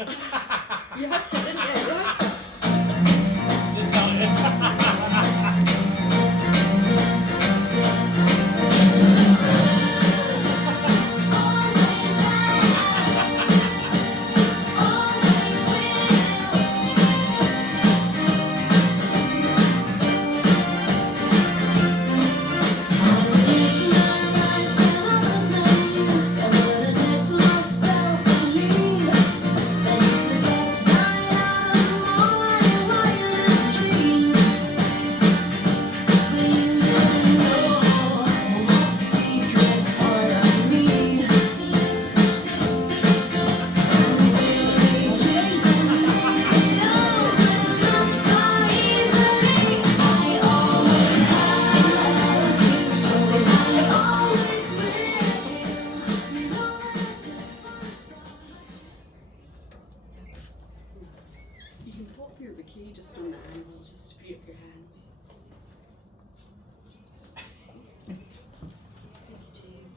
You had to, didn't you? You had to. Didn't tell you. You can pop your bouquet just on the anvil, just to free up your hands. Thank you, Jane.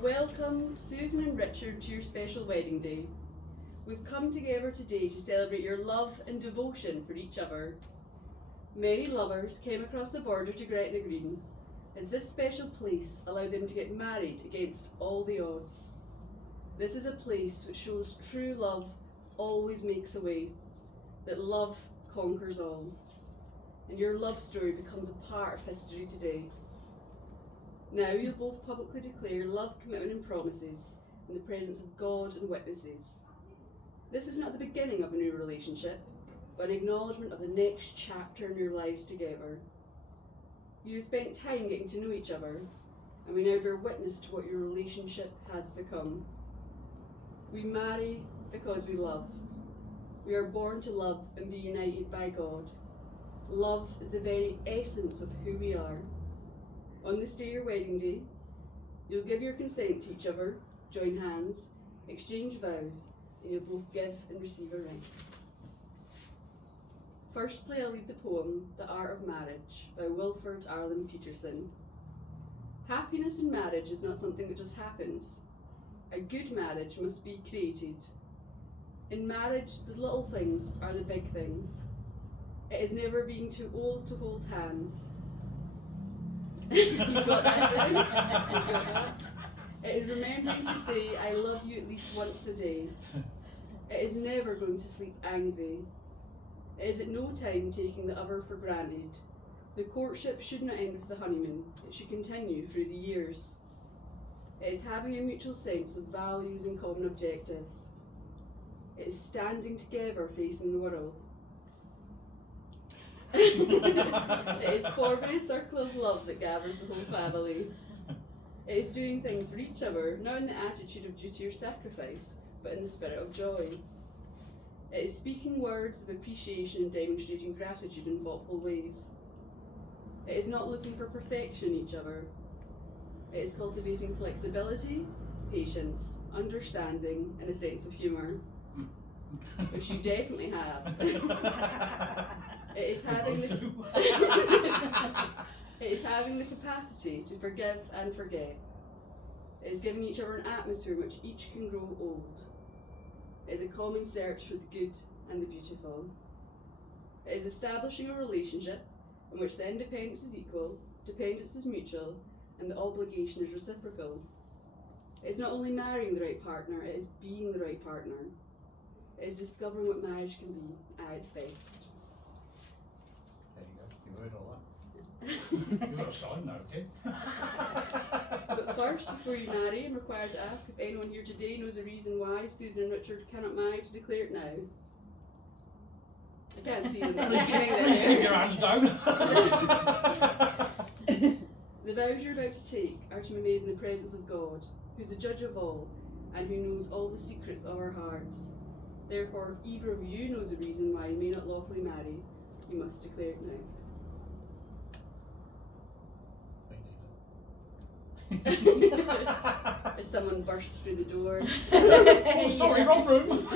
Welcome, Susan and Richard, to your special wedding day. We've come together today to celebrate your love and devotion for each other. Many lovers came across the border to Gretna Green, as this special place allowed them to get married against all the odds. This is a place which shows true love always makes a way, that love conquers all. And your love story becomes a part of history today. Now you'll both publicly declare love, commitment and promises in the presence of God and witnesses. This is not the beginning of a new relationship, but an acknowledgement of the next chapter in your lives together. You have spent time getting to know each other, and we now bear witness to what your relationship has become. We marry because we love. We are born to love and be united by God. Love is the very essence of who we are. On this day, your wedding day, you'll give your consent to each other, join hands, exchange vows, and you'll both give and receive a ring. Firstly, I'll read the poem, The Art of Marriage, by Wilfred Arlen Peterson. Happiness in marriage is not something that just happens. A good marriage must be created. In marriage, the little things are the big things. It is never being too old to hold hands. You've got that, Jen? You've got that? It is remembering to say, I love you at least once a day. It is never going to sleep angry. It is at no time taking the other for granted. The courtship should not end with the honeymoon. It should continue through the years. It is having a mutual sense of values and common objectives. It is standing together facing the world. It is forming a circle of love that gathers the whole family. It is doing things for each other, not in the attitude of duty or sacrifice, but in the spirit of joy. It is speaking words of appreciation and demonstrating gratitude in thoughtful ways. It is not looking for perfection in each other. It is cultivating flexibility, patience, understanding, and a sense of humour, which you definitely have. It is having it is having the capacity to forgive and forget. It is giving each other an atmosphere in which each can grow old. It is a common search for the good and the beautiful. It is establishing a relationship in which the independence is equal, dependence is mutual, and the obligation is reciprocal. It is not only marrying the right partner, it is being the right partner. It is discovering what marriage can be at its best. There you go. You heard all that. You've got a sign now, okay? But first, before you marry, I'm required to ask if anyone here today knows a reason why Susan and Richard cannot marry to declare it now. I can't see them. Please keep your hands down. The vows you're about to take are to be made in the presence of God, who's the judge of all, and who knows all the secrets of our hearts. Therefore, if either of you knows a reason why you may not lawfully marry, you must declare it now. As someone bursts through the door. Oh, sorry, wrong room.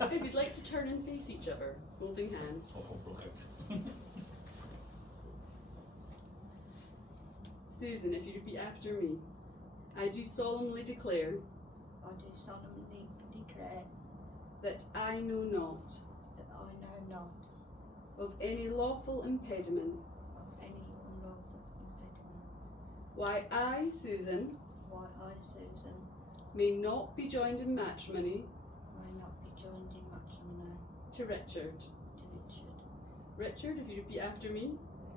If you'd like to turn and face each other, holding hands. Oh, broke out. Susan, if you repeat after me. I do solemnly declare I do solemnly declare that I know not that I know not of any lawful impediment of any unlawful impediment why I, Susan, why I, Susan, may not be joined in matrimony may not be joined in matrimony to Richard. to Richard. Richard, if you repeat after me.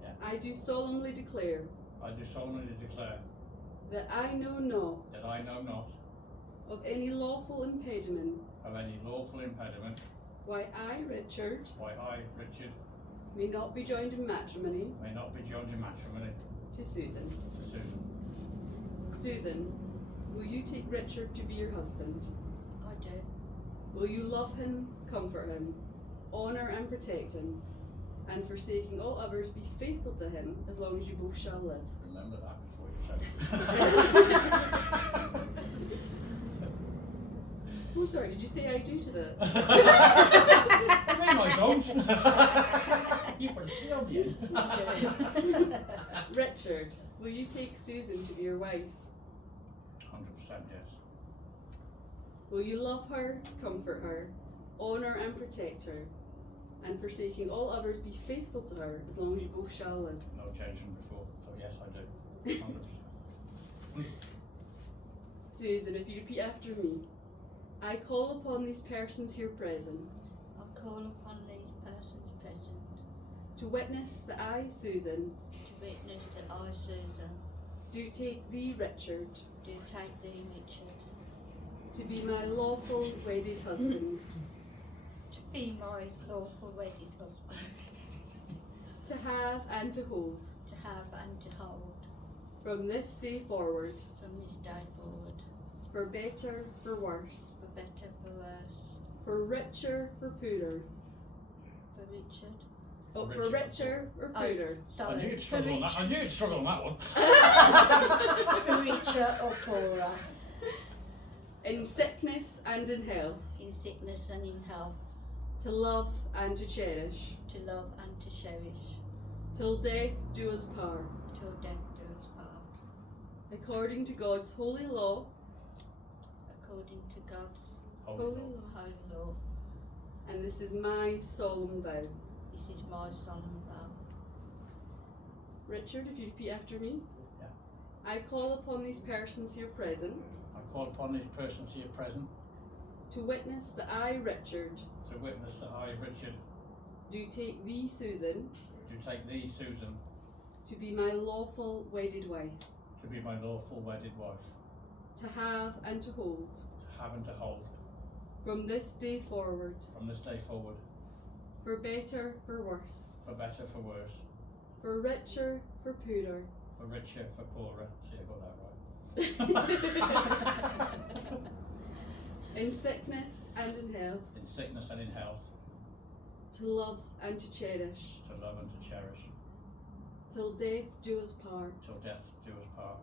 Yeah. I do solemnly declare I do solemnly declare that I know not that I know not of any lawful impediment of any lawful impediment why I, Richard, why I, Richard, may not be joined in matrimony may not be joined in matrimony to Susan. to Susan. Susan, will you take Richard to be your husband? I do. Will you love him, comfort him, honour and protect him, and forsaking all others be faithful to him as long as you both shall live? Remember that before you say it. Oh, sorry, did you say I do to that? I don't. You put a T on the end. Richard, will you take Susan to be your wife? 100% yes. Will you love her, comfort her, honour and protect her, and forsaking all others be faithful to her as long as you both shall live? No change from before, so yes I do. 100%. Susan, if you repeat after me. I call upon these persons here present I call upon these persons present to witness that I, Susan, to witness that I, Susan, do take thee, Richard, do take thee, Richard, to be my lawful wedded husband, to be my lawful wedded husband, to have and to hold, to have and to hold, from this day forward, from this day forward, for better, for worse, for better, for worse, for richer, for poorer, for Richard. oh, for Richard. richer, or Oh, poorer, I sorry, knew you'd for struggle on that. I knew you'd struggle on that one. for richer or poorer, in sickness and in health, in sickness and in health, to love and to cherish, to love and to cherish, till death do us part, till death do us part, according to God's holy law, according to God's Holy Holy Lord. holy law. and this is my solemn vow. This is my solemn vow. Richard, if you repeat after me. Yeah. I call upon these persons here present I call upon these persons here present to witness that I, Richard, to witness that I, Richard, do take thee, Susan, do take thee, Susan, to be my lawful wedded wife, to be my lawful wedded wife, to have and to hold, to have and to hold, from this day forward, from this day forward, for better, for worse, for better, for worse, for richer, for poorer, for richer, for poorer. See, I got that right. in sickness and in health, In sickness and in health, to love and to cherish, to love and to cherish, till death do us part, till death do us part,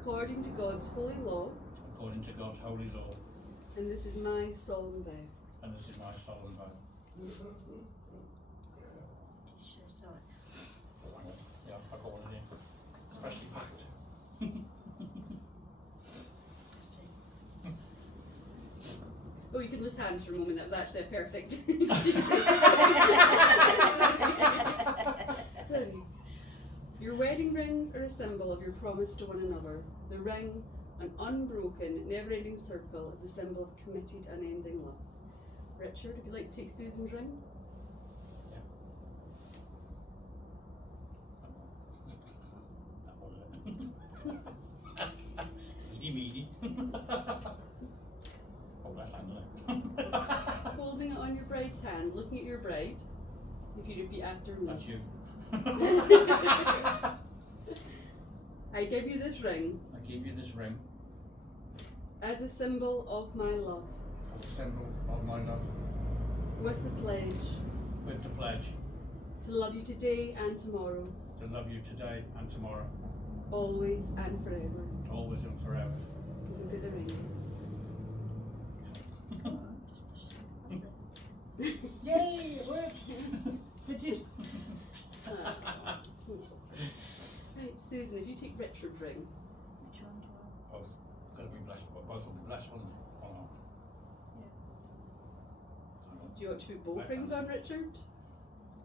according to God's holy law, according to God's holy law, and this is my solemn vow. and this is my solemn vow. She's like, Yeah, I got one in here, especially packed. Oh, you could lose hands for a moment. That was actually a perfect. Sorry. Your wedding rings are a symbol of your promise to one another. The ring, an unbroken, never-ending circle, is a symbol of committed, unending love. Richard, if you'd like to take Susan's ring. That one. Meaty, meaty. Oh, left hand there. Holding it on your bride's hand, looking at your bride. If you repeat after me. That's you. I give you this ring I give you this ring as a symbol of my love, as a symbol of my love, with the pledge with the pledge to love you today and tomorrow, to love you today and tomorrow, always and forever. always and forever. You can put the ring Yay, it worked! Fitted! Right, Susan, if you Richard's ring. Which one do I? Both. Gonna be blessed, but both will be blessed, won't they? Or not? Hang on. Do you want to put both Left rings hand. on Richard?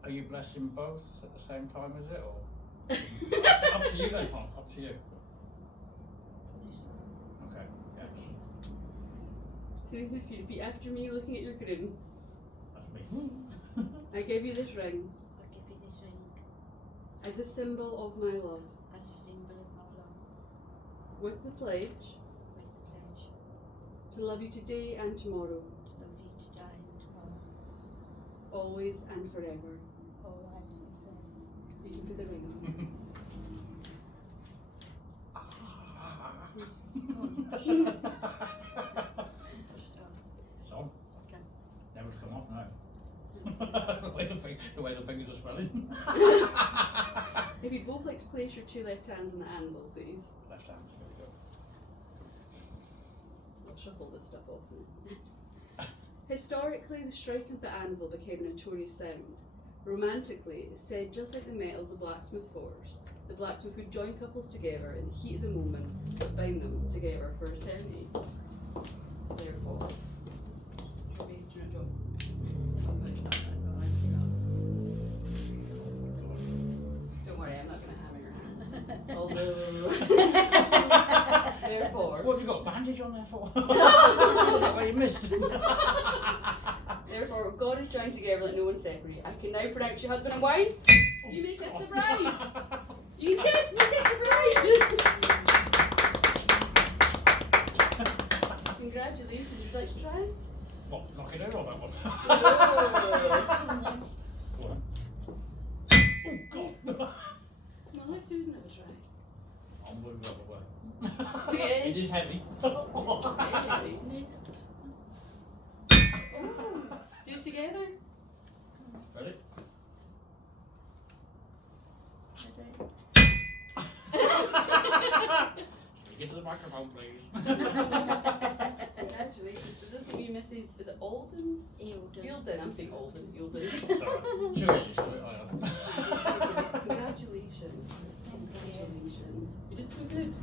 Are you blessing both at the same time as it, or? Up to you then, hon. Up to you. This one. Okay. Yeah. Susan, if you repeat after me looking at your groom, That's me. I give you this ring I give you this ring as a symbol of my love, as a symbol of my love, with the pledge with the pledge to love you today and tomorrow, to love you today and tomorrow, always and forever. always and forever. You can put the ring on. So, Okay. never to come off now. the way the fingers are swelling. If you'd both like to place your two left hands on the anvil, please. Left hand, there we go. I'll shuffle this stuff off now. Historically, the strike of the anvil became a notorious sound. Romantically, it's said just like the metals a blacksmith forged, the blacksmith would join couples together in the heat of the moment and bind them together for eternity. Therefore, don't worry, I'm not going to hammer your hands. Although, therefore, What have you got? A bandage on there for? Is that where you missed? therefore, God is joined together, let no one separate. I can now pronounce you husband and wife. You may kiss the bride. You kiss the bride. Congratulations. Would you like to try? What, knock it out or that one? Oh. Go on. Oh, God! Come on, let Susan have a try. Unbelievable. Okay. It is heavy. Oh. Do it together. Ready? Get to the microphone, please. Congratulations. Does this mean Mrs. Is it Alden? Eildon. I'm saying Alden. Eildon. Sorry. Sure, you just do it. Congratulations. Congratulations. You did so good.